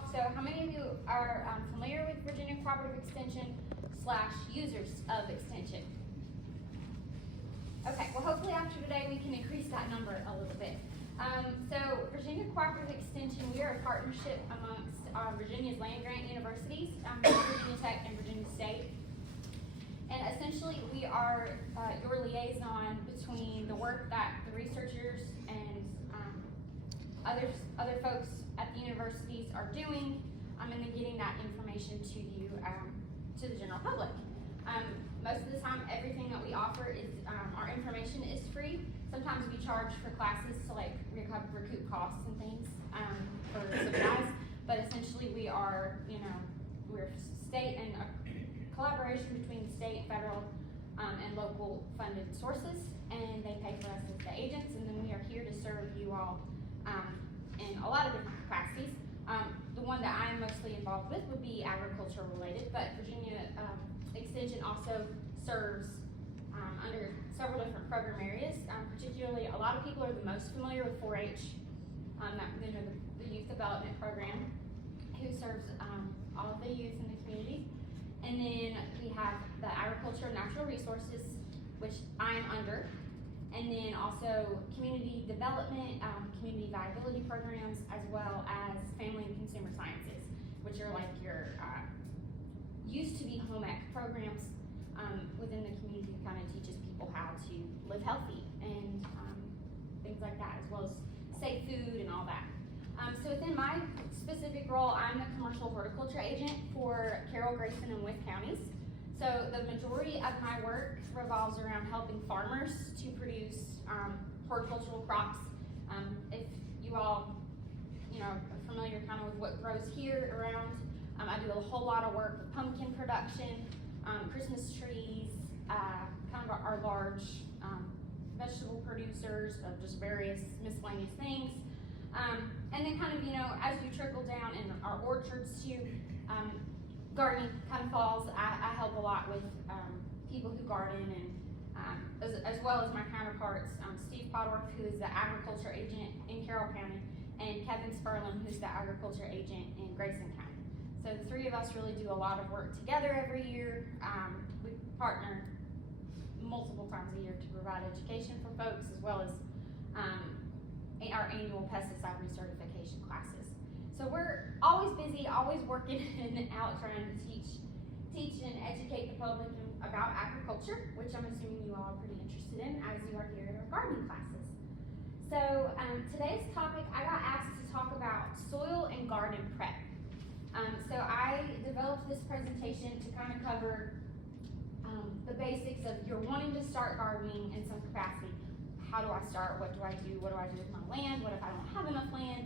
talk. So how many of you are familiar with Virginia Cooperative Extension / users of Extension? Okay, well hopefully after today we can increase that number a little bit. So Virginia Cooperative Extension, we are a partnership amongst Virginia's land-grant universities, Virginia Tech and Virginia State. And essentially we are your liaison between the work that the researchers and other folks at the universities are doing, and then getting that information to you, to the general public. Most of the time, everything that we offer is, our information is free. Sometimes we charge for classes to like recoup costs and things for supplies, but essentially we are, we're state and a collaboration between state, federal, and local funded sources, and they pay for us as the agents, and then we are here to serve you all in a lot of different capacities. The one that I'm mostly involved with would be agriculture related, but Virginia Extension also serves under several different program areas. Particularly, a lot of people are the most familiar with 4-H, the youth development program, who serves all of the youth in the community. And then we have the agriculture and natural resources, which I'm under. And then also community development, community viability programs, as well as family and consumer sciences, which are like your used to be home ec programs within the community that kind of teaches people how to live healthy and things like that, as well as safe food and all that. So within my specific role, I'm the commercial horticulture agent for Carroll, Grayson, and Wythe counties. So the majority of my work revolves around helping farmers to produce horticultural crops. If you all, are familiar kind of with what grows here around, I do a whole lot of work with pumpkin production, Christmas trees, kind of our large vegetable producers of just various miscellaneous things. And then kind of, as you trickle down in our orchards too, gardening kind of falls. I help a lot with people who garden, and as well as my counterparts, Steve Podorf, who is the agriculture agent in Carroll County, and Kevin Spurlin, who's the agriculture agent in Grayson County. So the three of us really do a lot of work together every year. We partner multiple times a year to provide education for folks, as well as our annual pesticide recertification classes. So we're always busy, always working and out trying to teach and educate the public about agriculture, which I'm assuming you all are pretty interested in, as you are here in our gardening classes. So today's topic, I got asked to talk about soil and garden prep. So I developed this presentation to kind of cover the basics of you're wanting to start gardening in some capacity. How do I start? What do I do? What do I do with my land? What if I don't have enough land?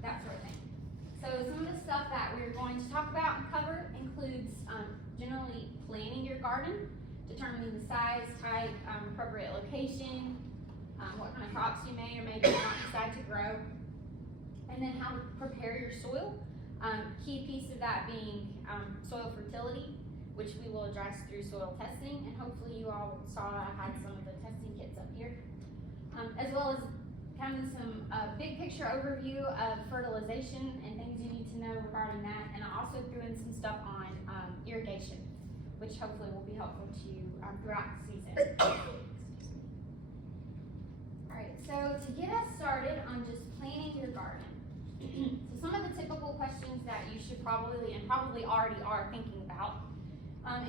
That sort of thing. So some of the stuff that we're going to talk about and cover includes generally planning your garden, determining the size, type, appropriate location, what kind of crops you may or may not decide to grow, and then how to prepare your soil. Key piece of that being soil fertility, which we will address through soil testing, and hopefully you all saw I had some of the testing kits up here, as well as kind of some big picture overview of fertilization and things you need to know regarding that, and I also threw in some stuff on irrigation, which hopefully will be helpful to you throughout the season. Alright, so to get us started on just planning your garden, so some of the typical questions that you should probably already are thinking about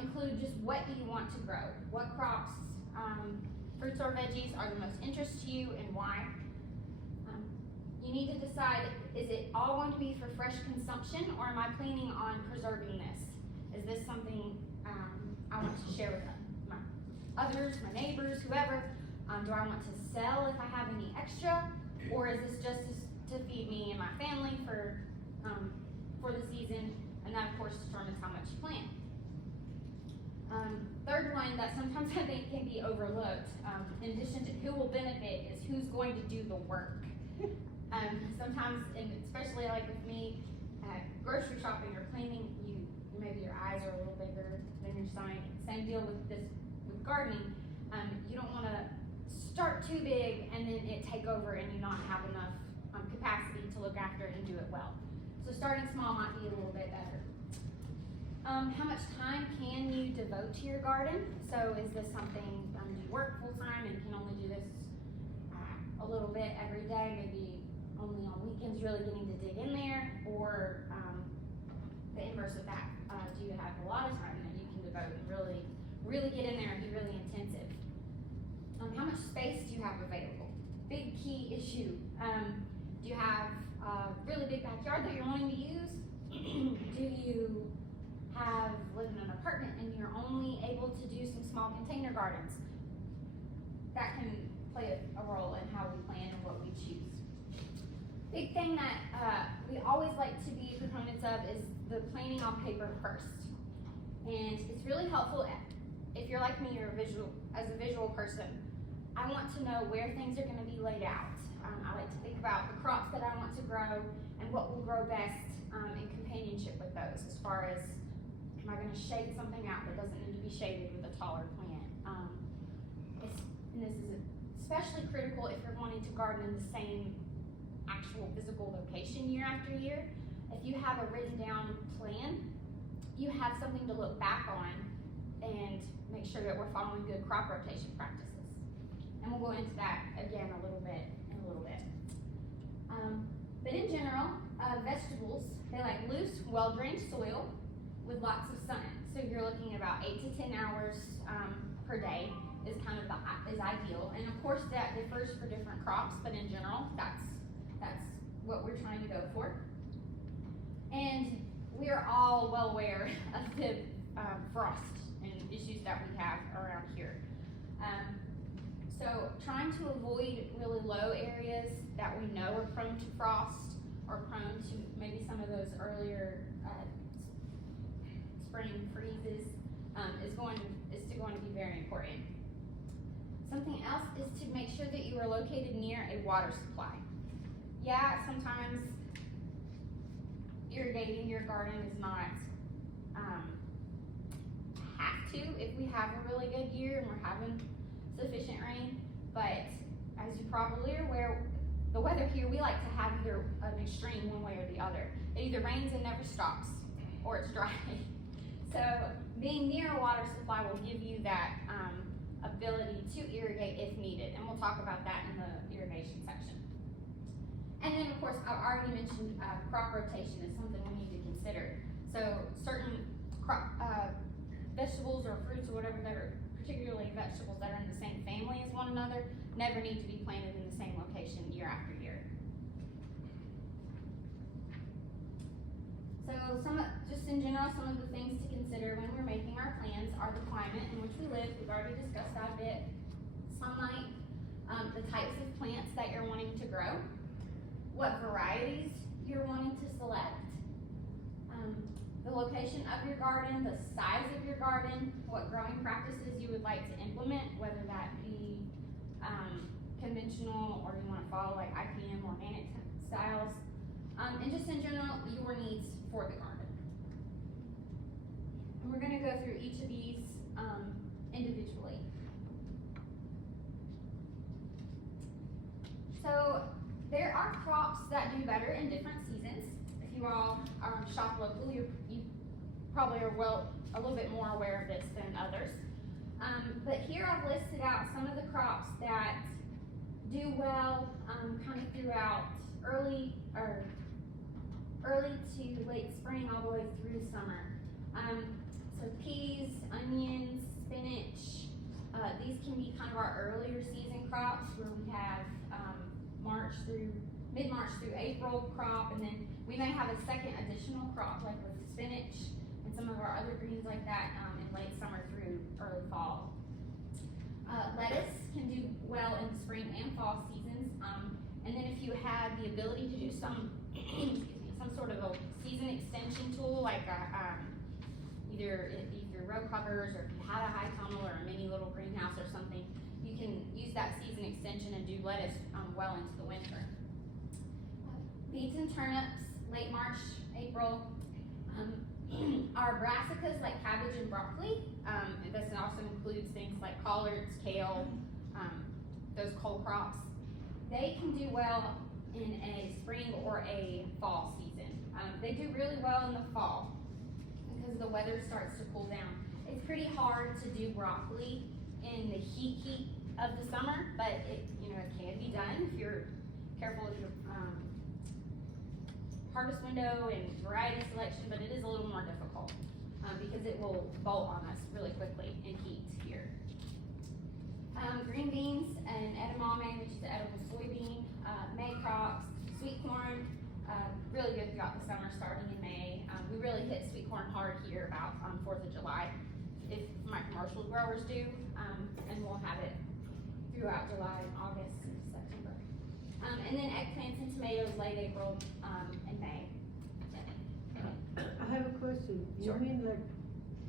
include just what do you want to grow? What crops, fruits or veggies are the most interest to you, and why? You need to decide, is it all going to be for fresh consumption, or am I planning on preserving this? Is this something I want to share with my others, my neighbors, whoever? Do I want to sell if I have any extra, or is this just to feed me and my family for the season? And that of course determines how much you plant. Third one that sometimes I think can be overlooked, in addition to who will benefit, is who's going to do the work. Sometimes, and especially like with me, grocery shopping or planning, maybe your eyes are a little bigger than your sign. Same deal with gardening. You don't want to start too big and then it take over and you not have enough capacity to look after it and do it well. So starting small might be a little bit better. How much time can you devote to your garden? So is this something you work full time and can only do this a little bit every day, maybe only on weekends, really getting to dig in there, or the inverse of that? Do you have a lot of time that you can devote and really get in there and be really intensive? How much space do you have available? Big key issue. Do you have a really big backyard that you're wanting to use? Do you live in an apartment and you're only able to do some small container gardens? That can play a role in how we plan and what we choose. Big thing that we always like to be proponents of is the planning on paper first. And it's really helpful if you're like me, you're as a visual person. I want to know where things are going to be laid out. I like to think about the crops that I want to grow and what will grow best in companionship with those, as far as, am I going to shade something out that doesn't need to be shaded with a taller plant? And this is especially critical if you're wanting to garden in the same actual physical location year after year. If you have a written down plan, you have something to look back on and make sure that we're following good crop rotation practices. And we'll go into that again in a little bit. But in general, vegetables, they like loose, well-drained soil with lots of sun. So you're looking at about 8 to 10 hours per day is kind of is ideal. And of course that differs for different crops, but in general, that's what we're trying to go for. And we are all well aware of the frost and issues that we have around here. So trying to avoid really low areas that we know are prone to frost or prone to maybe some of those earlier spring freezes is going to be very important. Something else is to make sure that you are located near a water supply. Yeah, sometimes irrigating your garden is not have to if we have a really good year and we're having sufficient rain, but as you probably are aware, the weather here, we like to have either an extreme one way or the other. It either rains and never stops, or it's dry. So being near a water supply will give you that ability to irrigate if needed, and we'll talk about that in the irrigation section. And then of course, I already mentioned crop rotation is something we need to consider. So certain vegetables or fruits or whatever that are, particularly vegetables that are in the same family as one another, never need to be planted in the same location year after year. So just in general, some of the things to consider when we're making our plans are the climate in which we live. We've already discussed that a bit. Sunlight, the types of plants that you're wanting to grow, what varieties you're wanting to select, the location of your garden, the size of your garden, what growing practices you would like to implement, whether that be conventional or you want to follow like IPM or organic styles, and just in general, your needs for the garden. And we're going to go through each of these individually. So there are crops that do better in different seasons. If you all shop locally, you probably are a little bit more aware of this than others. But here I've listed out some of the crops that do well kind of throughout early to late spring all the way through summer. So peas, onions, spinach, these can be kind of our earlier season crops where we have mid-March through April crop, and then we may have a second additional crop like with spinach and some of our other greens like that in late summer through early fall. Lettuce can do well in the spring and fall seasons, and then if you had the ability to do some sort of a season extension tool like either row covers, or if you had a high tunnel or a mini little greenhouse or something, you can use that season extension and do lettuce well into the winter. Beets and turnips, late March, April. Our brassicas like cabbage and broccoli, and this also includes things like collards, kale, those cole crops. They can do well in a spring or a fall season. They do really well in the fall because the weather starts to cool down. It's pretty hard to do broccoli in the heat of the summer, but it can be done if you're careful with your harvest window and variety selection, but it is a little more difficult because it will bolt on us really quickly in heat here. Green beans and edamame, which is the edible soybean, May crops, sweet corn, really good throughout the summer, starting in May. We really hit sweet corn hard here about 4th of July, if my commercial growers do, and we'll have it throughout July, August, and September. And then eggplants and tomatoes late April and May. I have a question. Sure. You mean like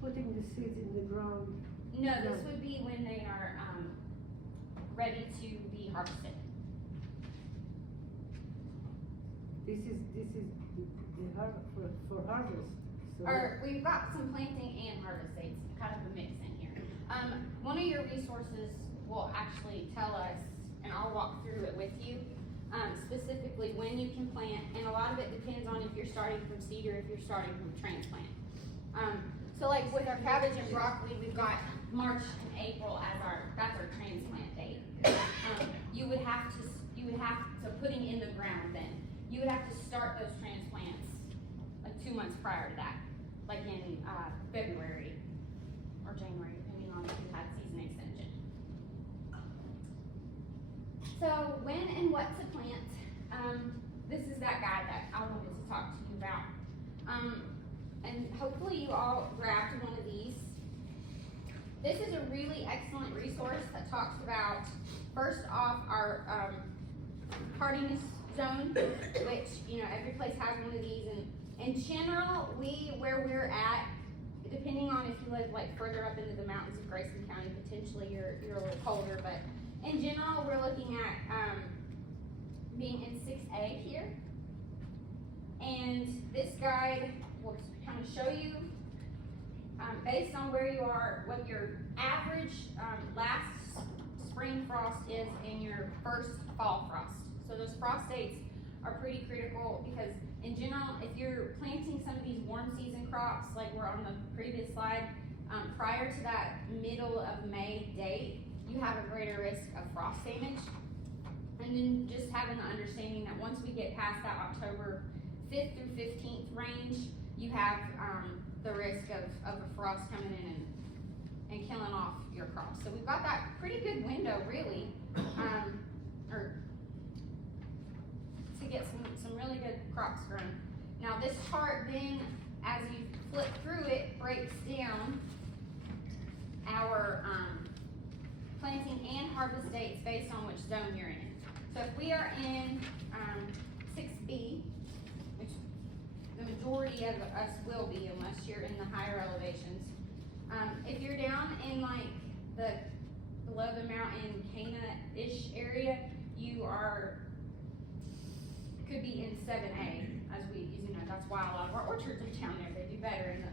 putting the seeds in the ground? No, this would be when they are ready to be harvested. This is the for harvest. So Or we've got some planting and harvest dates, kind of a mix in here. One of your resources will actually tell us, and I'll walk through it with you, specifically when you can plant, and a lot of it depends on if you're starting from seed or if you're starting from transplant. So like with our cabbage and broccoli, we've got March and April as that's our transplant date. You would have to putting in the ground then. You would have to start those transplants like 2 months prior to that, like in February or January, depending on if you had season extension. So when and what to plant, this is that guide that I wanted to talk to you about. And hopefully you all grabbed one of these. This is a really excellent resource that talks about, first off, our hardiness zone, which, every place has one of these. And in general, where we're at, depending on if you live like further up into the mountains of Grayson County, potentially you're a little colder, but in general, we're looking at being in 6A here. And this guide will kind of show you, based on where you are, what your average last spring frost is and your first fall frost. So those frost dates are pretty critical because in general, if you're planting some of these warm season crops, like we're on the previous slide, prior to that middle of May date, you have a greater risk of frost damage. And then just having the understanding that once we get past that October 5th through 15th range, you have the risk of a frost coming in and killing off your crops. So we've got that pretty good window really, or to get some really good crops grown. Now this chart then, as you flip through it, breaks down our planting and harvest dates based on which zone you're in. So if we are in 6B, which the majority of us will be unless you're in the higher elevations. If you're down in like the below the mountain Cana-ish area, you could be in 7A, that's why a lot of our orchards are down there. They do better in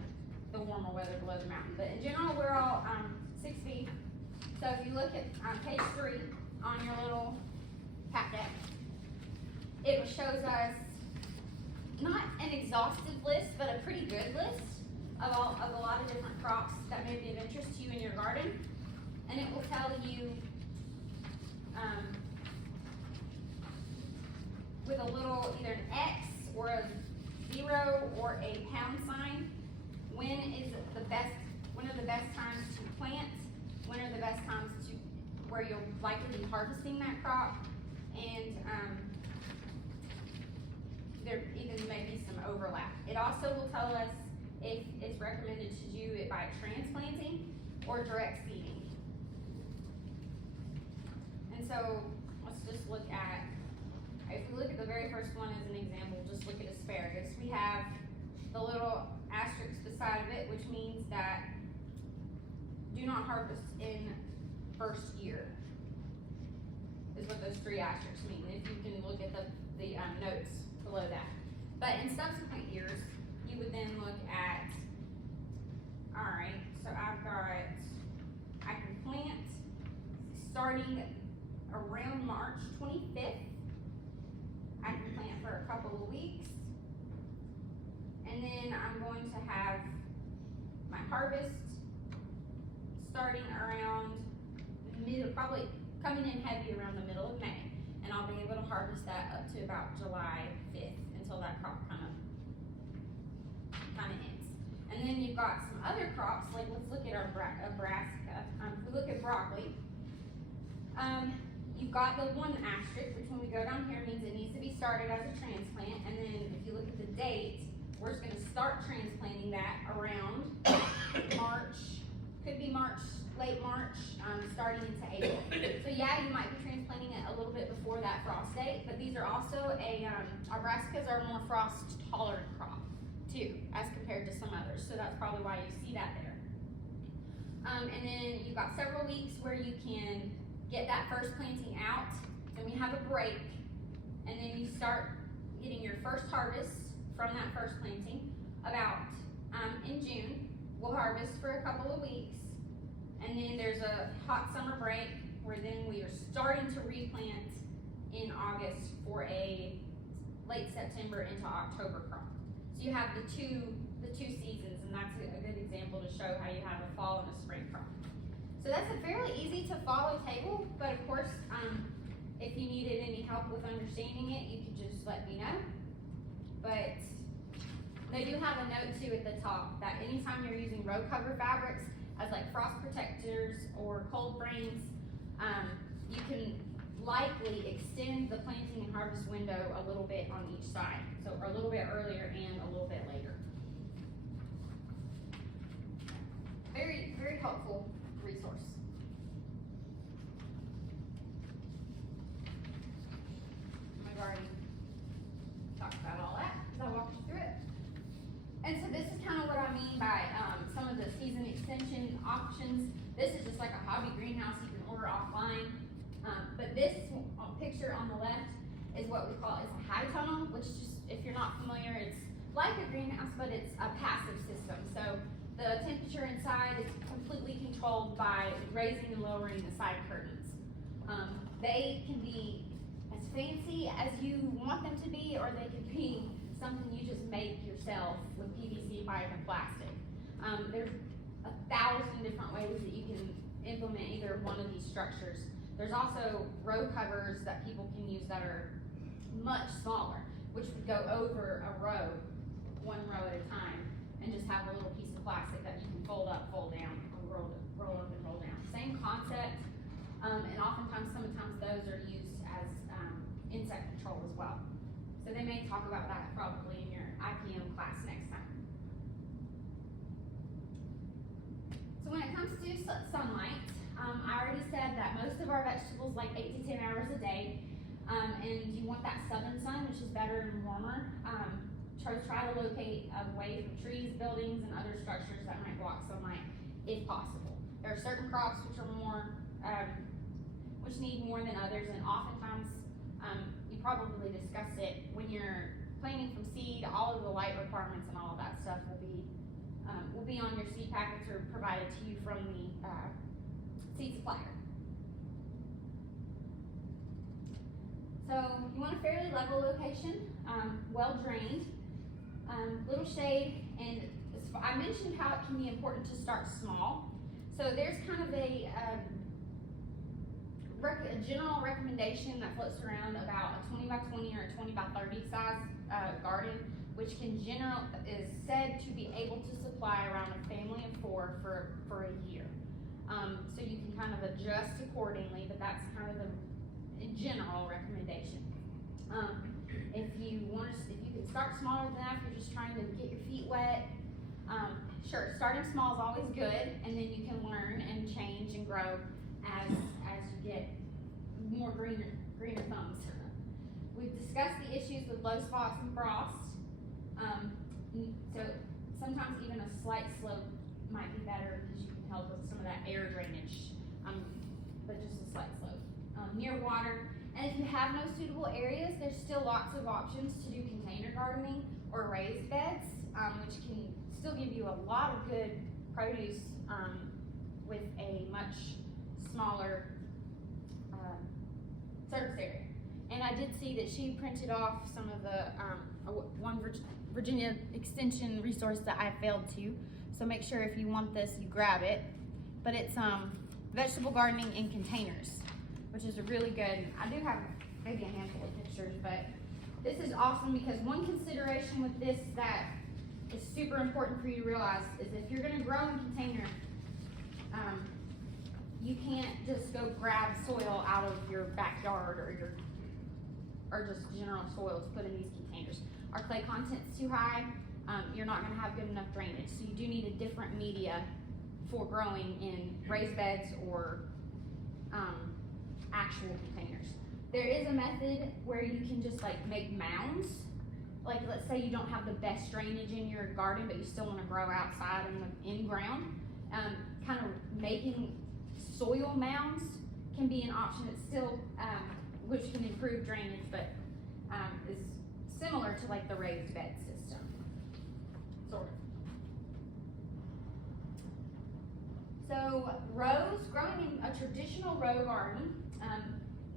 the warmer weather below the mountain. But in general, we're all 6B. So if you look at page 3 on your little packet, it shows us not an exhaustive list, but a pretty good list of a lot of different crops that may be of interest to you in your garden. And it will tell you with a little either an X or a 0 or a pound sign, when are the best times to plant, when are the best times to where you'll likely be harvesting that crop, and there even may be some overlap. It also will tell us if it's recommended to do it by transplanting or direct seeding. And so let's just look at, if we look at the very first one as an example, just look at asparagus. We have the little asterisk beside of it, which means that do not harvest in first year, is what those 3 asterisks mean, if you can look at the notes below that. But in subsequent years, you would then look at, alright, so I can plant starting around March 25th. I can plant for a couple of weeks. then I'm going to have my harvest starting around probably coming in heavy around the middle of May. And I'll be able to harvest that up to about July 5th until that crop kind of ends. And then you've got some other crops, like let's look at our brassica. If we look at broccoli, you've got the one asterisk, which when we go down here means it needs to be started as a transplant. And then if you look at the date, we're just gonna start transplanting that around March, could be March, late March, starting into April. So yeah, you might be transplanting it a little bit before that frost date, but these are also our brassicas are a more frost tolerant crop too, as compared to some others. So that's probably why you see that there. And then you've got several weeks where you can get that first planting out, then we have a break, and then you start getting your first harvest from that first planting about in June. We'll harvest for a couple of weeks, and then there's a hot summer break where then we are starting to replant in August for a late September into October crop. So you have the two seasons, and that's a good example to show how you have a fall and a spring crop. So that's a fairly easy to follow table, but of course, if you needed any help with understanding it, you could just let me know. But they do have a note too at the top that anytime you're using row cover fabrics as like frost protectors or cold frames, you can likely extend the planting and harvest window a little bit on each side. So a little bit earlier and a little bit later. Very, very helpful resource. I've already talked about all that because I walked you through it. And so this is kind of what I mean by some of the season extension options. This is just like a hobby greenhouse you can order offline. But this picture on the left is what we call, it's a high tunnel, which just, if you're not familiar, it's like a greenhouse, but it's a passive system. So the temperature inside is completely controlled by raising and lowering the side curtains. They can be as fancy as you want them to be, or they can be something you just make yourself with PVC pipe and plastic. There's 1,000 different ways that you can implement either one of these structures. There's also row covers that people can use that are much smaller, which would go over a row, one row at a time, and just have a little piece of plastic that you can fold up, fold down, or roll up and roll down. Same concept, and oftentimes, sometimes those are used as insect control as well. So they may talk about that probably in your IPM class next time. So when it comes to sunlight, I already said that most of our vegetables like 8 to 10 hours a day, and you want that southern sun, which is better and warmer. Try to locate away from trees, buildings, and other structures that might block sunlight if possible. There are certain crops which are more, which need more than others, and oftentimes, you probably discussed it, when you're planting from seed, all of the light requirements and all of that stuff will be on your seed packets or provided to you from the seed supplier. So you want a fairly level location, well drained, little shade, and I mentioned how it can be important to start small. So there's kind of a general recommendation that floats around about a 20 by 20 or a 20 by 30 size garden, which is said to be able to supply around a family of 4 for a year. So you can kind of adjust accordingly, but that's kind of the general recommendation. If you can start smaller than that, if you're just trying to get your feet wet, sure, starting small is always good, and then you can learn and change and grow as you get more greener thumbs. We've discussed the issues with low spots and frost. So sometimes even a slight slope might be better because you can help with some of that air drainage, but just a slight slope. Near water, and if you have no suitable areas, there's still lots of options to do container gardening or raised beds, which can still give you a lot of good produce with a much smaller surface area. And I did see that she printed off some of the Virginia Extension resource that I failed to. So make sure if you want this, you grab it. But it's vegetable gardening in containers, which is a really good. I do have maybe a handful of pictures, but this is awesome because one consideration with this that is super important for you to realize is if you're going to grow in container, you can't just go grab soil out of your backyard or just general soil to put in these containers. Our clay content's too high. You're not going to have good enough drainage, so you do need a different media for growing in raised beds or actual containers. There is a method where you can just like make mounds. Like let's say you don't have the best drainage in your garden, but you still want to grow outside in the in-ground. Kind of making soil mounds can be an option. It's still, which can improve drainage, but is similar to like the raised bed system, sort of. So rows, growing in a traditional row garden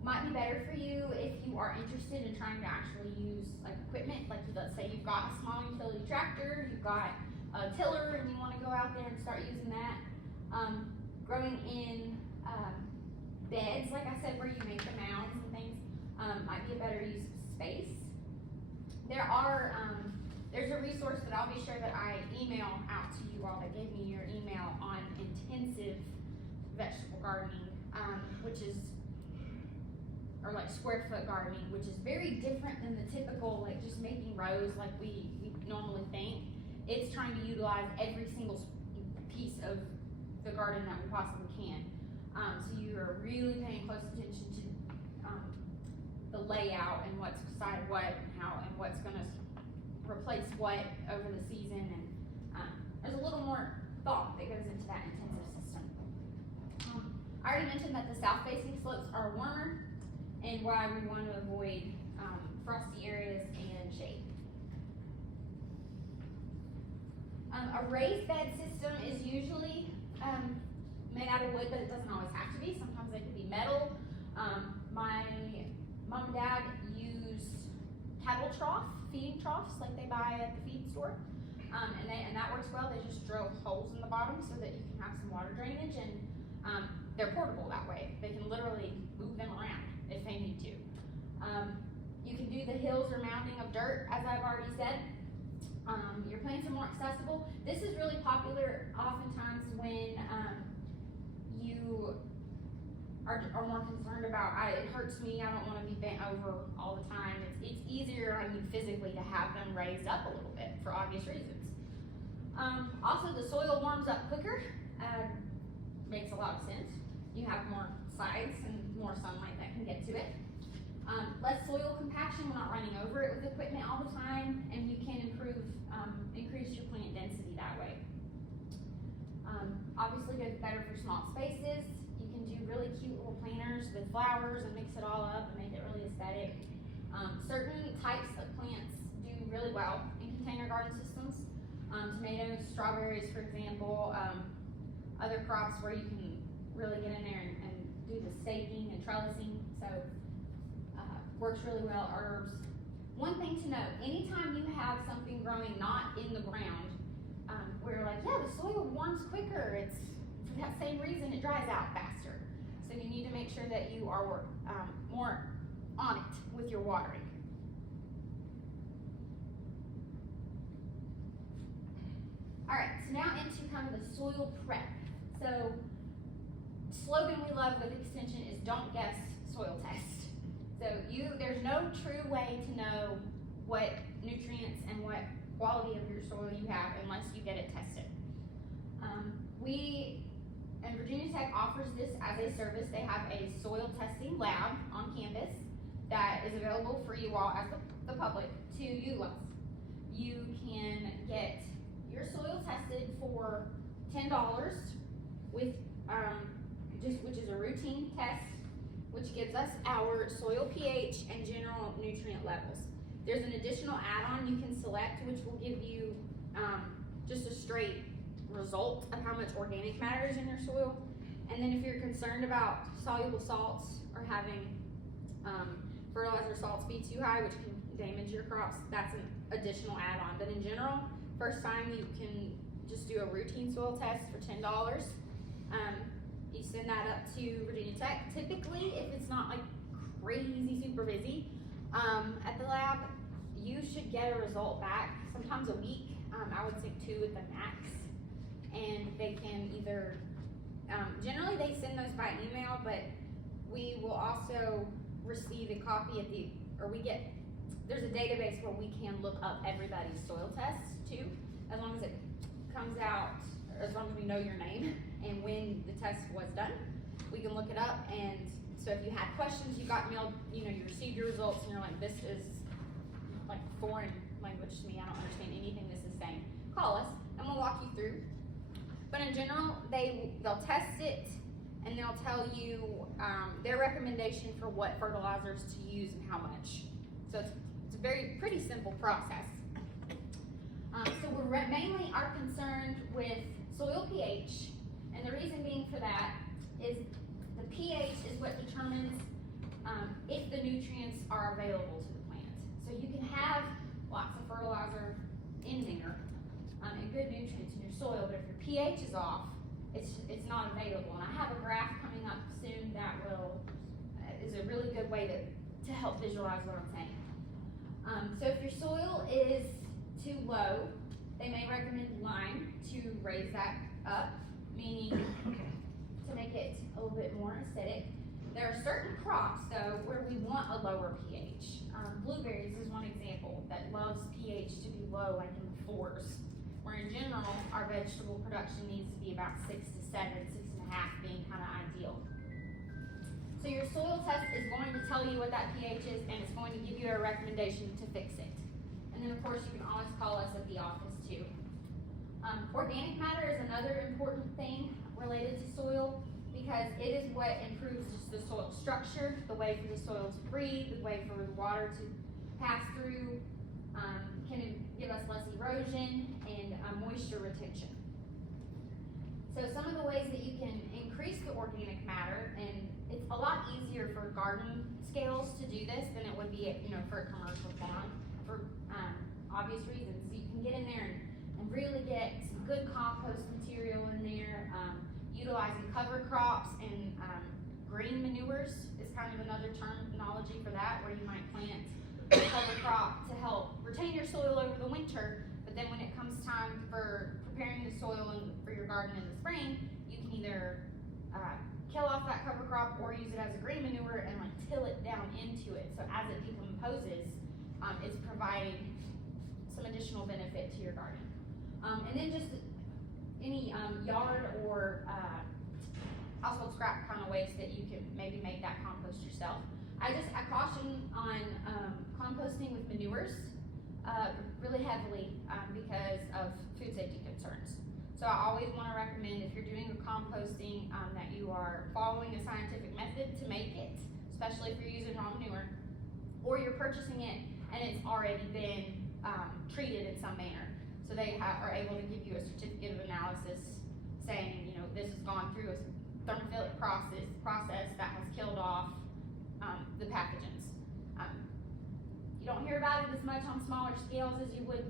might be better for you if you are interested in trying to actually use like equipment. Like let's say you've got a small utility tractor, you've got a tiller, and you want to go out there and start using that. Growing in beds, like I said, where you make the mounds and things, might be a better use of space. There's a resource that I'll be sure that I email out to you all that gave me your email on intensive vegetable gardening, or like square foot gardening, which is very different than the typical like just making rows like we normally think. It's trying to utilize every single piece of the garden that we possibly can. So you are really paying close attention to the layout and what's beside what and how and what's going to replace what over the season, and there's a little more thought that goes into that intensive system. I already mentioned that the south-facing slopes are warmer and why we want to avoid frosty areas and shade. A raised bed system is usually made out of wood, but it doesn't always have to be. Sometimes they can be metal. My mom and dad use cattle feeding troughs like they buy at the feed store, and that works well. They just drill holes in the bottom so that you can have some water drainage, and they're portable that way. They can literally move them around if they need to. You can do the hills or mounding of dirt, as I've already said. Your plants are more accessible. This is really popular oftentimes when you are more concerned about, it hurts me, I don't want to be bent over all the time. It's easier, physically to have them raised up a little bit for obvious reasons. Also, the soil warms up quicker. Makes a lot of sense. You have more sides and more sunlight that can get to it. Less soil compaction, we're not running over it with equipment all the time, and you can increase your plant density that way. Obviously good, better for small spaces. You can do really cute little planters with flowers and mix it all up and make it really aesthetic. Certain types of plants do really well in container garden systems. Tomatoes, strawberries, for example, other crops where you can really get in there and do the staking and trellising, so works really well. Herbs. One thing to note, anytime you have something growing not in the ground, we're like, yeah, the soil warms quicker, it's for that same reason it dries out faster. So you need to make sure that you are more on it with your watering. All right, so now into kind of the soil prep. So slogan we love with Extension is don't guess, soil test. So there's no true way to know what nutrients and what quality of your soil you have unless you get it tested. Virginia Tech offers this as a service. They have a soil testing lab on campus that is available for you all as the public to utilize. You can get your soil tested for $10 with which is a routine test, which gives us our soil pH and general nutrient levels. There's an additional add-on you can select, which will give you just a straight result of how much organic matter is in your soil. And then if you're concerned about soluble salts or having fertilizer salts be too high, which can damage your crops, that's additional add-on, but in general, first time you can just do a routine soil test for $10. You send that up to Virginia Tech. Typically, if it's not like crazy super busy at the lab, you should get a result back sometimes a week. I would say 2 at the max, and they can either generally they send those by email, but we will also receive a copy at there's a database where we can look up everybody's soil tests too, as long as it comes out, as long as we know your name and when the test was done, we can look it up. And so if you had questions, you got mailed, you received your results and you're like, this is like foreign language to me, I don't understand anything this is saying, call us and we'll walk you through. But in general, they'll test it and they'll tell you their recommendation for what fertilizers to use and how much. So it's a pretty simple process. So we mainly are concerned with soil pH, and the reason being for that is the pH is what determines if the nutrients are available to the plant. So you can have lots of fertilizer in there and good nutrients in your soil, but if your pH is off, it's not available. And I have a graph coming up soon that is a really good way to help visualize what I'm saying. So if your soil is too low, they may recommend lime to raise that up, meaning to make it a little bit more acidic. There are certain crops though where we want a lower pH. Blueberries is one example that loves pH to be low, like in the 4s, where in general our vegetable production needs to be about 6 to 7, 6.5 being kind of ideal. So your soil test is going to tell you what that pH is, and it's going to give you a recommendation to fix it. And then of course you can always call us at the office too. Organic matter is another important thing related to soil, because it is what improves just the soil structure, the way for the soil to breathe, the way for the water to pass through, can give us less erosion and moisture retention. So some of the ways that you can increase the organic matter, and it's a lot easier for garden scales to do this than it would be, for a commercial farm, for obvious reasons. So you can get in there and really get some good compost material in there, utilizing cover crops and green manures is kind of another terminology for that, where you might plant a cover crop to help retain your soil over the winter, but then when it comes time for preparing the soil for your garden in the spring, you can either kill off that cover crop or use it as a green manure and like till it down into it. So as it decomposes, it's providing some additional benefit to your garden. And then just any yard or household scrap kind of waste that you can maybe make that compost yourself. I caution on composting with manures really heavily because of food safety concerns. So I always want to recommend, if you're doing a composting, that you are following a scientific method to make it, especially if you're using raw manure, or you're purchasing it and it's already been treated in some manner. So they are able to give you a certificate of analysis saying, this has gone through a thermophilic process that has killed off the pathogens. You don't hear about it as much on smaller scales as you would,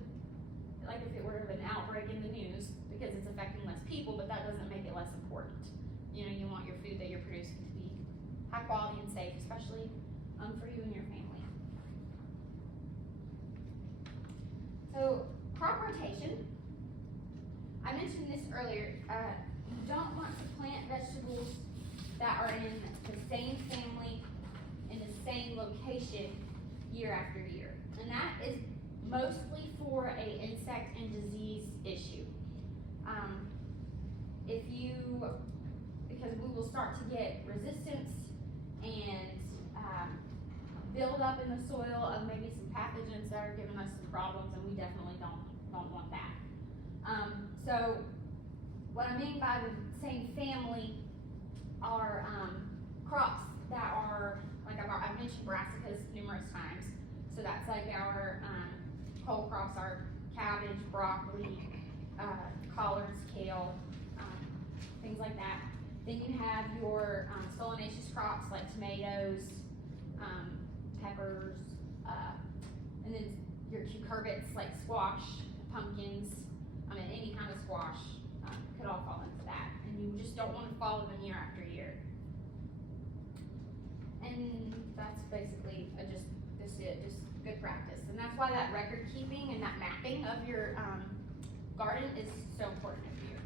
like if it were an outbreak in the news, because it's affecting less people, but that doesn't make it less important. You want your food that you're producing to be high quality and safe, especially for you and your family. So crop rotation, I mentioned this earlier, you don't want to plant vegetables that are in the same family, in the same location year after year. And that is mostly for an insect and disease issue. Because we will start to get resistance and build up in the soil of maybe some pathogens that are giving us some problems, and we definitely don't want that. So what I mean by the same family are crops that are, like I've mentioned brassicas numerous times. So that's like our whole crops, our cabbage, broccoli, collards, kale, things like that. Then you have your solanaceous crops like tomatoes, peppers, and then your cucurbits like squash, pumpkins, any kind of squash could all fall into that. And you just don't want to follow them year after year. And that's basically just good practice. And that's why that record keeping and that mapping of your garden is so important every year.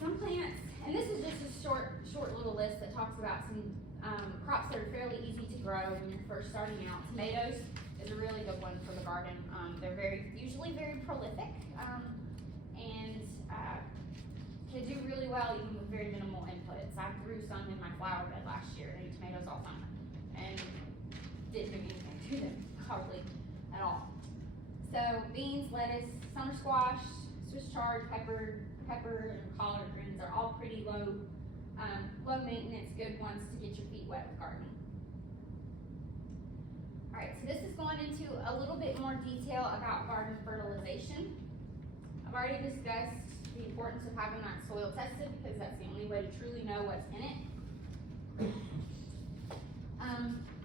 Some plants, and this is just a short little list that talks about some crops that are fairly easy to grow when you're first starting out. Tomatoes is a really good one for the garden. They're usually very prolific, and they do really well even with very minimal inputs. I grew some in my flower bed last year and ate tomatoes all summer, and didn't do anything to them hardly at all. So beans, lettuce, summer squash, Swiss chard, pepper, and collard greens are all pretty low maintenance, good ones to get your feet wet with gardening. Alright, so this is going into a little bit more detail about garden fertilization. I've already discussed the importance of having that soil tested because that's the only way to truly know what's in it.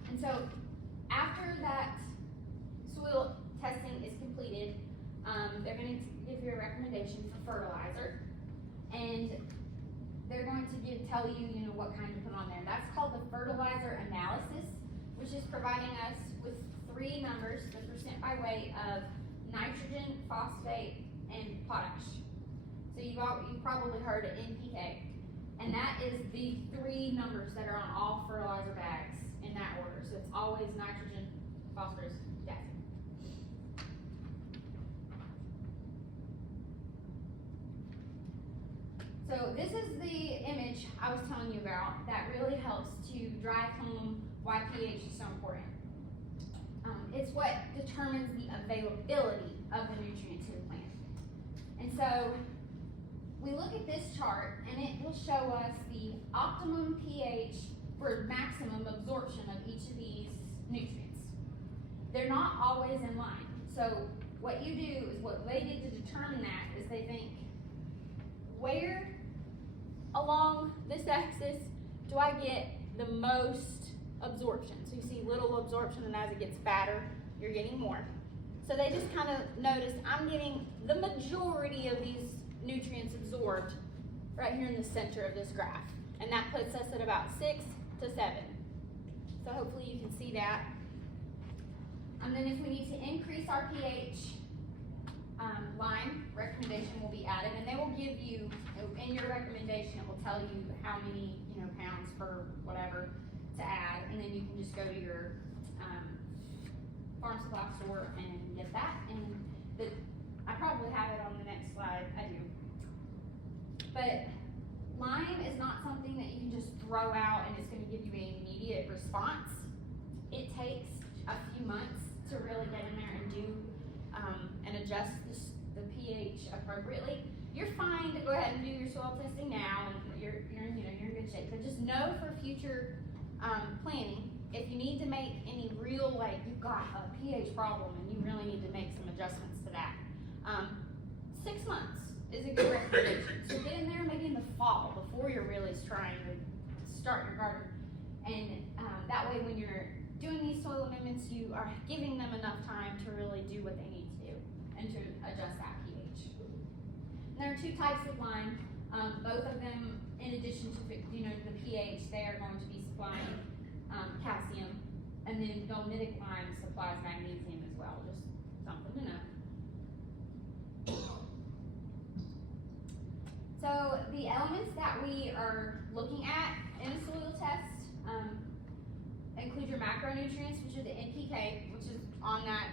And so after that soil testing is completed, they're going to give you a recommendation for fertilizer, and they're going to tell you, what kind to put on there. That's called the fertilizer analysis, which is providing us with 3 numbers, the percent by weight of nitrogen, phosphate, and potash. So you've probably heard of NPK, and that is the 3 numbers that are on all fertilizer bags in that order. So it's always nitrogen, phosphorus, potassium. So this is the image I was telling you about that really helps to drive home why pH is so important. It's what determines the availability of the nutrient to the plant. And so we look at this chart and it will show us the optimum pH for maximum absorption of each of these nutrients. They're not always in line. So what you do is what they did to determine that is they think, where along this axis do I get the most absorption? So you see little absorption, and as it gets fatter, you're getting more. So they just kind of noticed, I'm getting the majority of these nutrients absorbed right here in the center of this graph. And that puts us at about 6 to 7. So hopefully you can see that. And then if we need to increase our pH, line recommendation will be added, and they will give you, in your recommendation, it will tell you how many pounds per whatever to add, and then you can just go to your farm supply store and get that. And I probably have it on the next slide. I do. But lime is not something that you can just throw out and it's going to give you an immediate response. It takes a few months to really get in there and do and adjust the pH appropriately. You're fine to go ahead and do your soil testing now, and you're in good shape. But just know for future planning, if you need to make any real, you've got a pH problem and you really need to make some adjustments to that, 6 months is a good recommendation. So get in there maybe in the fall before you're really trying to start your garden, and that way when you're doing these soil amendments, you are giving them enough time to really do what they need to do and to adjust that pH. And there are 2 types of lime. Both of them, in addition to the pH, they are going to be supplying calcium, and then dolomitic lime supplies magnesium as well. Just something to know. So the elements that we are looking at in a soil test include your macronutrients, which are the NPK, which is on that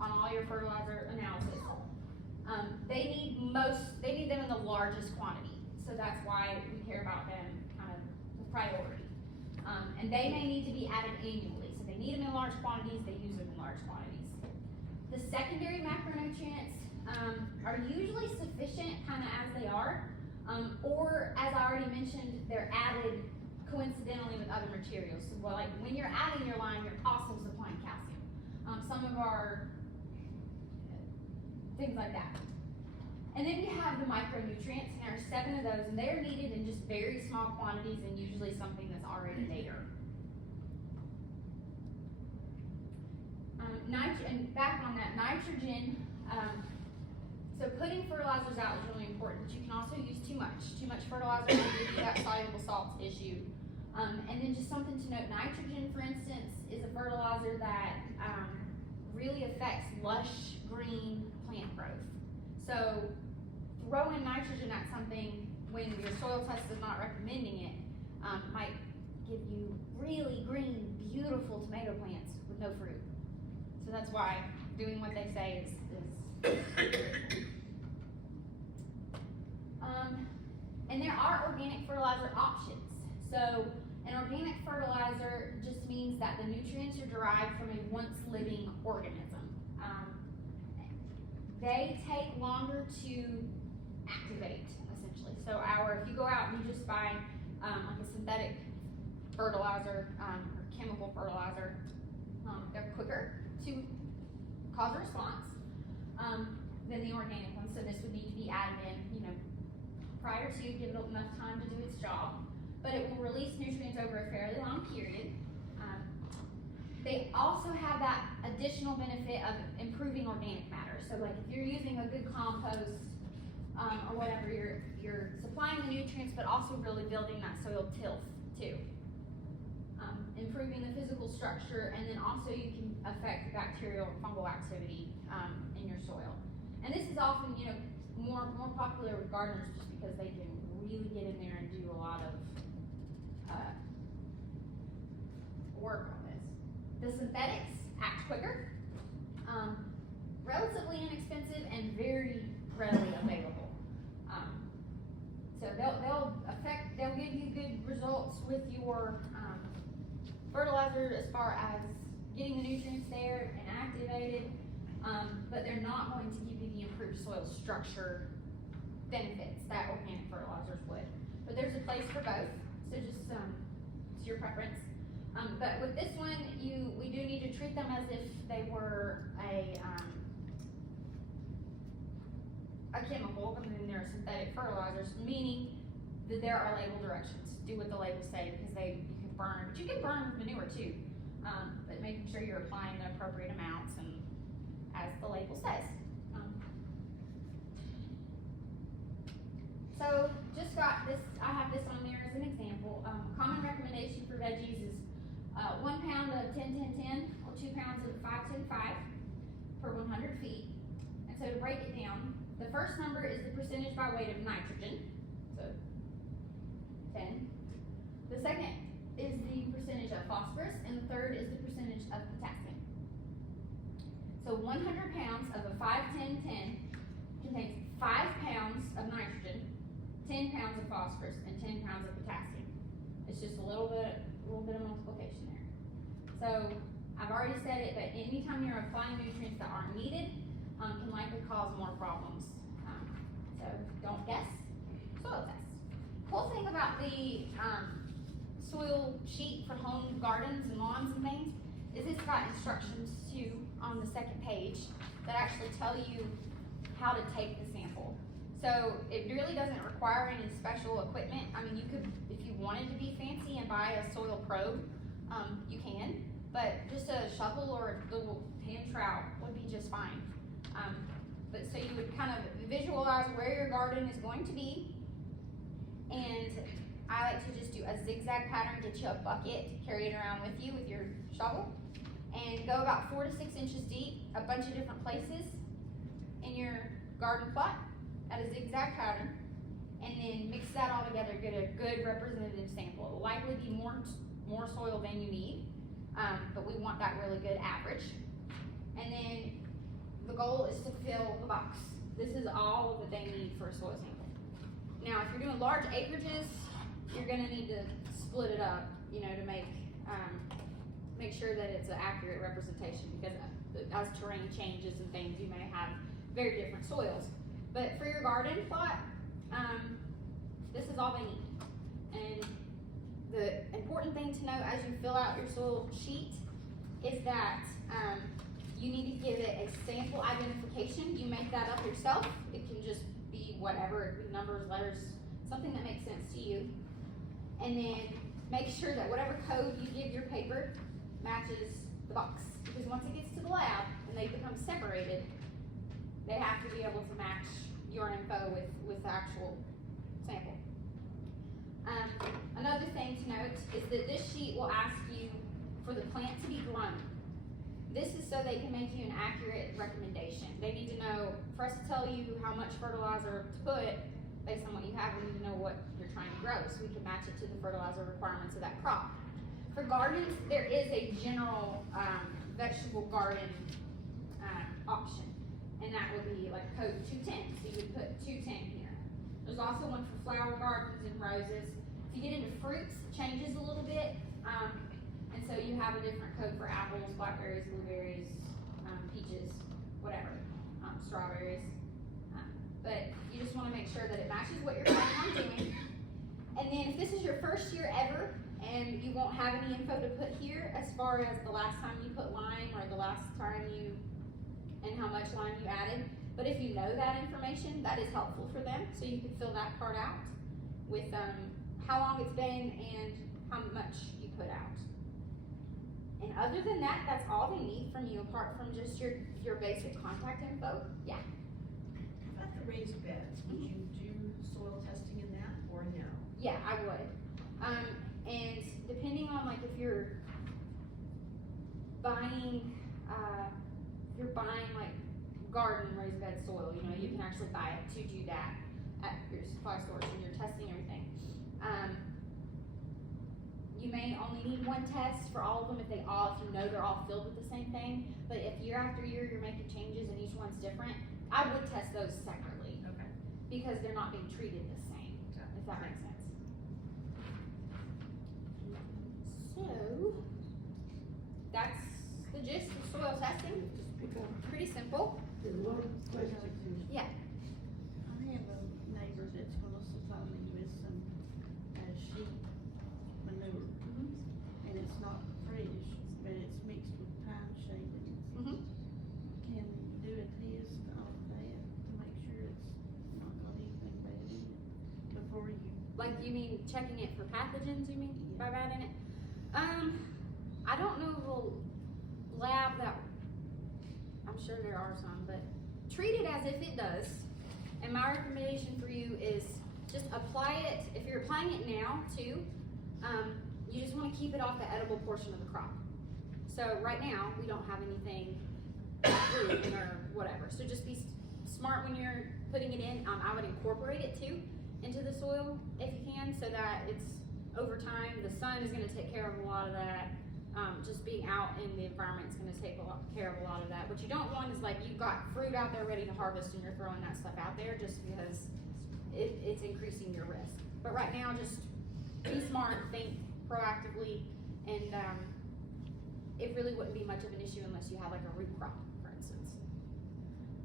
on all your fertilizer analysis. They need them in the largest quantity, so that's why we care about them kind of with priority. And they may need to be added annually, so they need them in large quantities. They use them in large quantities. The secondary macronutrients are usually sufficient kind of as they are, or as I already mentioned, they're added coincidentally with other materials. So when you're adding your lime, you're also supplying calcium. Some of our things like that. And then you have the micronutrients, and there are 7 of those, and they're needed in just very small quantities and usually something that's already there. And back on that nitrogen, so putting fertilizers out is really important, but you can also use too much. Too much fertilizer will give you that soluble salts issue. And then just something to note, nitrogen, for instance, is a fertilizer that really affects lush green plant growth. So throwing nitrogen at something when your soil test is not recommending it might give you really green, beautiful tomato plants with no fruit. So that's why doing what they say is and there are organic fertilizer options. So an organic fertilizer just means that the nutrients are derived from a once living organism. They take longer to activate, essentially. So if you go out and you just buy like a synthetic fertilizer or chemical fertilizer, they're quicker to cause a response than the organic ones. So this would need to be added in, prior to, give it enough time to do its job. But it will release nutrients over a fairly long period. They also have that additional benefit of improving organic matter. So like if you're using a good compost or whatever, you're supplying the nutrients, but also really building that soil tilth too. Improving the physical structure, and then also you can affect the bacterial and fungal activity in your soil. And this is often, more popular with gardeners just because they can really get in there and do a lot of work on this. The synthetics act quicker, relatively inexpensive, and very readily available. So they'll give you good results with your fertilizer as far as getting the nutrients there and activated, but they're not going to give you the improved soil structure benefits that organic fertilizers would. But there's a place for both, so just it's your preference. But with this one, we do need to treat them as if they were a chemical, and then they're synthetic fertilizers, meaning that there are label directions. Do what the labels say, because you can burn, but you can burn with manure too. But making sure you're applying the appropriate amounts and as the label says. So just got this, I have this on there as an example. Common recommendation for veggies is 1 pound of 10-10-10 or 2 pounds of 5-10-5 per 100 feet. And so to break it down, the first number is the percentage by weight of nitrogen, so 10. The second is the percentage of phosphorus, and the third is the percentage of potassium. So 100 pounds of a 5-10-10 contains 5 pounds of nitrogen, 10 pounds of phosphorus, and 10 pounds of potassium. It's just a little bit of multiplication there. So I've already said it, but anytime you're applying nutrients that aren't needed, can likely cause more problems. So don't guess, soil test. Cool thing about the soil sheet for home gardens and lawns and things is it's got instructions too on the second page that actually tell you how to take the sample. So it really doesn't require any special equipment. I mean, you could, if you wanted to be fancy and buy a soil probe, you can, but just a shovel or a little hand trowel would be just fine. But so you would kind of visualize where your garden is going to be, and I like to just do a zigzag pattern, get you a bucket, carry it around with you with your shovel, and go about 4 to 6 inches deep, a bunch of different places in your garden plot at a zigzag pattern, and then mix that all together, get a good representative sample. It will likely be more soil than you need, but we want that really good average. And then the goal is to fill the box. This is all that they need for a soil sample. Now, if you're doing large acreages, you're gonna need to split it up, to make sure that it's an accurate representation, because as terrain changes and things, you may have very different soils. But for your garden plot, this is all they need. And the important thing to know as you fill out your soil sheet is that you need to give it a sample identification. You make that up yourself. It can just be whatever, numbers, letters, something that makes sense to you. And then make sure that whatever code you give your paper matches the box. Because once it gets to the lab and they become separated, they have to be able to match your info with the actual sample. Another thing to note is that this sheet will ask you for the plant to be grown. This is so they can make you an accurate recommendation. They need to know, for us to tell you how much fertilizer to put based on what you have, we need to know what you're trying to grow so we can match it to the fertilizer requirements of that crop. For gardens, there is a general vegetable garden option, and that would be like code 210, so you would put 210 here. There's also one for flower gardens and roses. If you get into fruits, it changes a little bit, and so you have a different code for apples, blackberries, blueberries, peaches, whatever, strawberries. But you just want to make sure that it matches what you're planning on doing. And then if this is your first year ever, and you won't have any info to put here as far as the last time you put lime or the last time you, and how much lime you added. But if you know that information, that is helpful for them. So you can fill that part out with how long it's been and how much you put out. And other than that, that's all they need from you apart from just your basic contact info. Yeah. About the raised beds, would you do soil testing in that or no? Yeah, I would. And depending on like if you're buying like garden raised bed soil, you know, you can actually buy it to do that at your supply stores when you're testing everything. You may only need one test for all of them if you know they're all filled with the same thing. But if year after year you're making changes and each one's different, I would test those separately. Okay. Because they're not being treated the same, if that makes sense. So, that's the gist of soil testing. Just pick up Pretty simple. the one question. Yeah. I have a neighbor that's gonna supply me with some sheep manure, and it's not fresh, but it's mixed with pine shavings. Mm-hmm. Can you do a test of that to make sure it's not got anything bad in it before you? Like, you mean checking it for pathogens, you mean, Yeah. by bad in it? I don't know the lab that, I'm sure there are some, but treat it as if it does. And my recommendation for you is just apply it, if you're applying it now too, you just wanna keep it off the edible portion of the crop. So right now, we don't have anything growing or whatever, so just be smart when you're putting it in. I would incorporate it too into the soil if you can, so that it's over time, the sun is gonna take care of a lot of that. Just being out in the environment is gonna take care of a lot of that. What you don't want is like you've got fruit out there ready to harvest and you're throwing that stuff out there just because it's increasing your risk. But right now, just be smart, think proactively, and it really wouldn't be much of an issue unless you had like a root crop, for instance.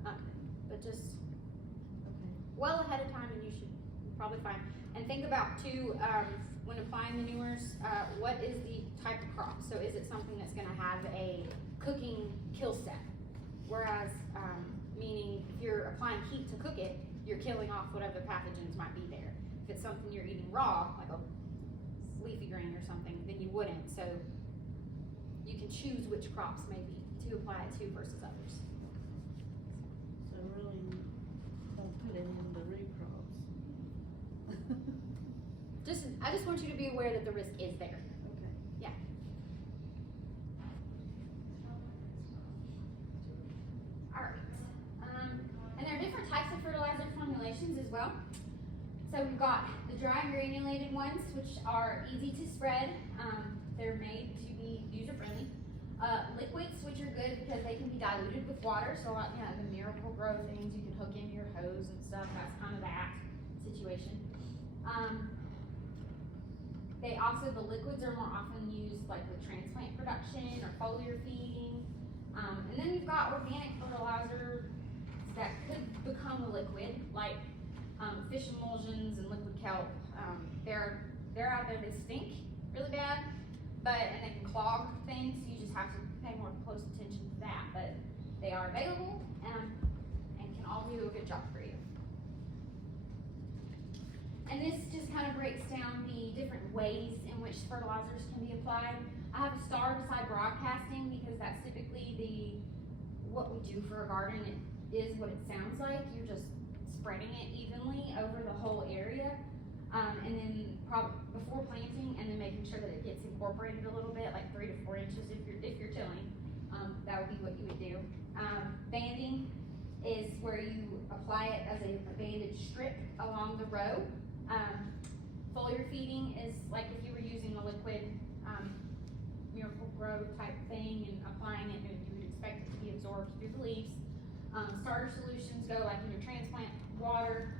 But just well ahead of time and you should probably find. And think about too, when applying manures, what is the type of crop? So is it something that's gonna have a cooking kill step? Whereas, meaning if you're applying heat to cook it, you're killing off whatever pathogens might be there. If it's something you're eating raw, like a leafy green or something, then you wouldn't. So you can choose which crops maybe to apply it to versus others. So really, don't put it in the root crops. I just want you to be aware that the risk is there. Okay. Yeah. Alright. And there are different types of fertilizer formulations as well. So we've got the dry granulated ones, which are easy to spread. They're made to be user-friendly. Liquids, which are good because they can be diluted with water. So like, the Miracle-Gro things, you can hook into your hose and stuff. That's kind of that situation. The liquids are more often used like with transplant production or foliar feeding. And then you've got organic fertilizers that could become a liquid, like fish emulsions and liquid kelp. They're out there, they stink really bad, and they can clog things, so you just have to pay more close attention to that. But they are available and can all do a good job for you. And this just kind of breaks down the different ways in which fertilizers can be applied. I have a star beside broadcasting because that's typically what we do for a garden. It is what it sounds like. You're just spreading it evenly over the whole area. And then before planting, and then making sure that it gets incorporated a little bit, like 3 to 4 inches if you're tilling. That would be what you would do. Banding is where you apply it as a banded strip along the row. Foliar feeding is like if you were using a liquid Miracle Grow type thing and applying it, and you would expect it to be absorbed through the leaves. Starter solutions go like in your transplant water,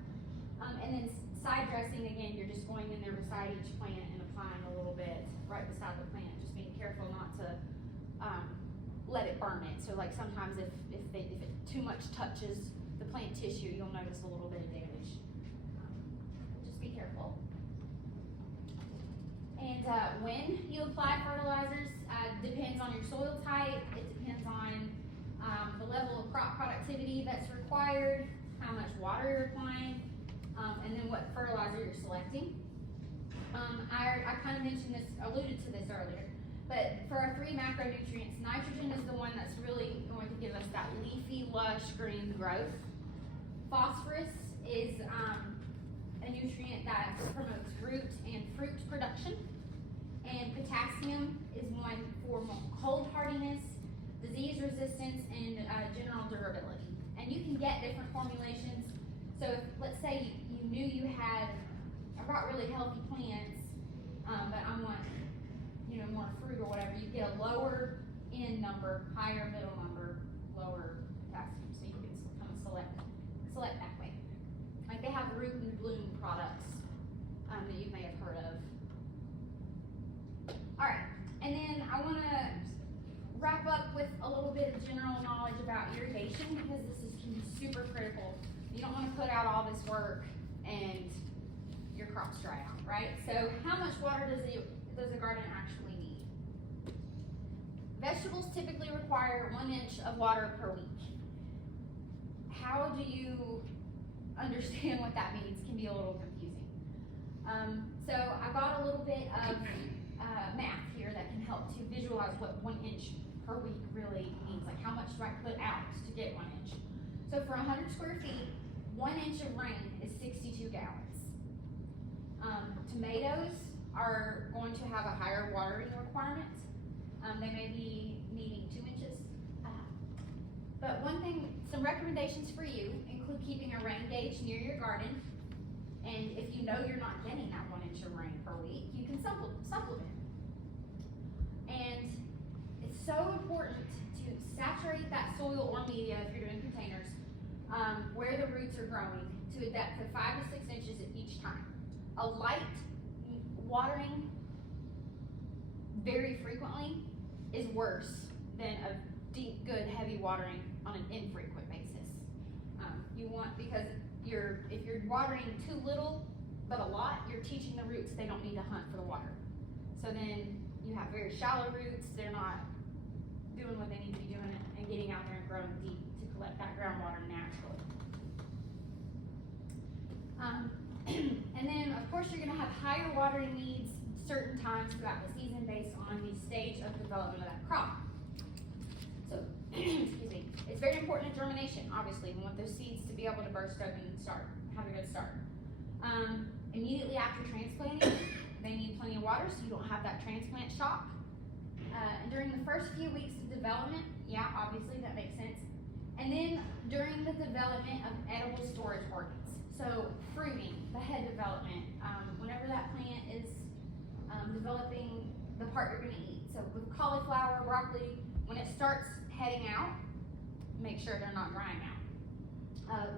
and then side dressing, again, you're just going in there beside each plant and applying a little bit right beside the plant, just being careful not to let it burn it. So like sometimes if it too much touches the plant tissue, you'll notice a little bit of damage. Just be careful. And when you apply fertilizers, depends on your soil type, it depends on the level of crop productivity that's required, how much water you're applying, and then what fertilizer you're selecting. I kind of mentioned this, alluded to this earlier, but for our 3 macronutrients, nitrogen is the one that's really going to give us that leafy, lush green growth. Phosphorus is a nutrient that promotes root and fruit production. And potassium is one for cold hardiness, disease resistance, and general durability. And you can get different formulations. So if, let's say you knew you had, I've got really healthy plants, but I want, more fruit or whatever, you get a lower N number, higher middle number, lower potassium. So you can kind of select that way. Like they have root and bloom products that you may have heard of. All right, and then I want to wrap up with a little bit of general knowledge about irrigation because this can be super critical. You don't want to put out all this work and your crops dry out, right? So how much water does a garden actually need? Vegetables typically require 1 inch of water per week. How do you understand what that means? Can be a little confusing. So I got a little bit of math here that can help to visualize what 1 inch per week really means, like how much do I put out to get 1 inch. So for 100 square feet, 1 inch of rain is 62 gallons. Tomatoes are going to have a higher watering requirement. They may be needing 2 inches. But one thing, some recommendations for you include keeping a rain gauge near your garden. And if you know you're not getting that 1 inch of rain per week, you can supplement. And it's so important to saturate that soil or media if you're doing containers where the roots are growing to a depth of 5 to 6 inches at each time. A light watering very frequently is worse than a deep, good, heavy watering on an infrequent basis. You want, because if you're watering too little but a lot, you're teaching the roots they don't need to hunt for the water. So then you have very shallow roots, they're not doing what they need to be doing and getting out there and growing deep to collect that groundwater naturally. And then of course you're gonna have higher watering needs certain times throughout the season based on the stage of development of that crop. So, excuse me, it's very important in germination, obviously. We want those seeds to be able to burst open and have a good start. Immediately after transplanting, they need plenty of water so you don't have that transplant shock. And during the first few weeks of development, yeah, obviously that makes sense. And then during the development of edible storage organs. So fruiting, the head development, whenever that plant is developing the part you're gonna eat. So with cauliflower, broccoli, when it starts heading out, make sure they're not drying out.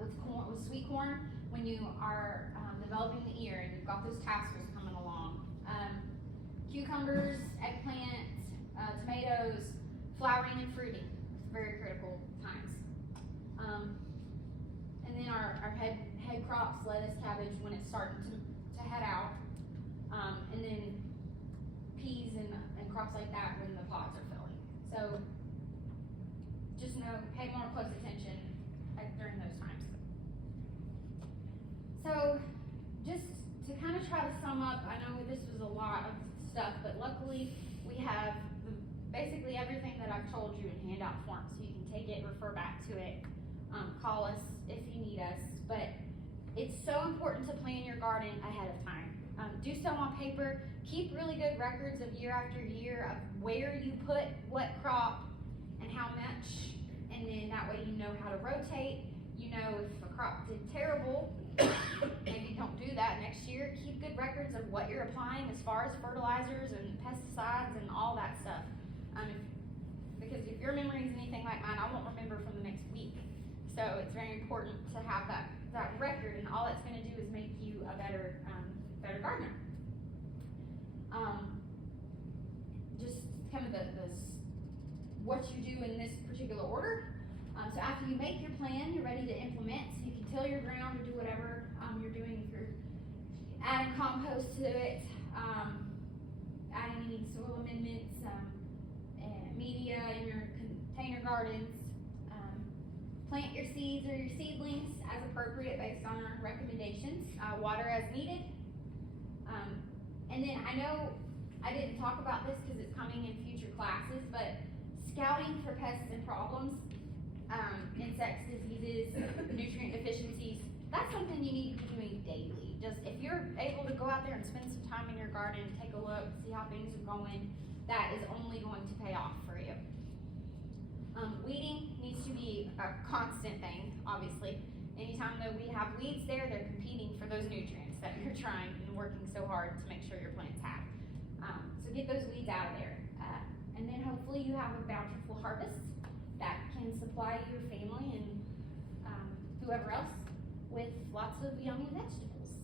With sweet corn, when you are developing the ear and you've got those tassels coming along. Cucumbers, eggplants, tomatoes, flowering and fruiting, very critical times. And then our head crops, lettuce, cabbage, when it's starting to head out. And then peas and crops like that when the pods are filling. So just pay more close attention during those times. So just to kind of try to sum up, I know this was a lot of stuff, but luckily we have basically everything that I've told you in handout form, so you can take it, refer back to it, call us if you need us, but it's so important to plan your garden ahead of time. Do so on paper, keep really good records of year after year of where you put what crop and how much, and then that way you know how to rotate. You know if a crop did terrible, maybe don't do that next year. Keep good records of what you're applying as far as fertilizers and pesticides and all that stuff. Because if your memory is anything like mine, I won't remember from the next week. So it's very important to have that record, and all it's gonna do is make you a better gardener. Just kind of what you do in this particular order. So after you make your plan, you're ready to implement, so you can till your ground or do whatever you're doing. If you're adding compost to it, adding any soil amendments, media in your container gardens, plant your seeds or your seedlings as appropriate based on our recommendations, water as needed. And then I know I didn't talk about this because it's coming in future classes, but scouting for pests and problems, insects, diseases, nutrient deficiencies, that's something you need to be doing daily. Just if you're able to go out there and spend some time in your garden, take a look, see how things are going, that is only going to pay off for you. Weeding needs to be a constant thing, obviously. Anytime that we have weeds there, they're competing for those nutrients that you're trying and working so hard to make sure your plants have. So get those weeds out of there. And then hopefully you have a bountiful harvest that can supply your family and whoever else with lots of yummy vegetables.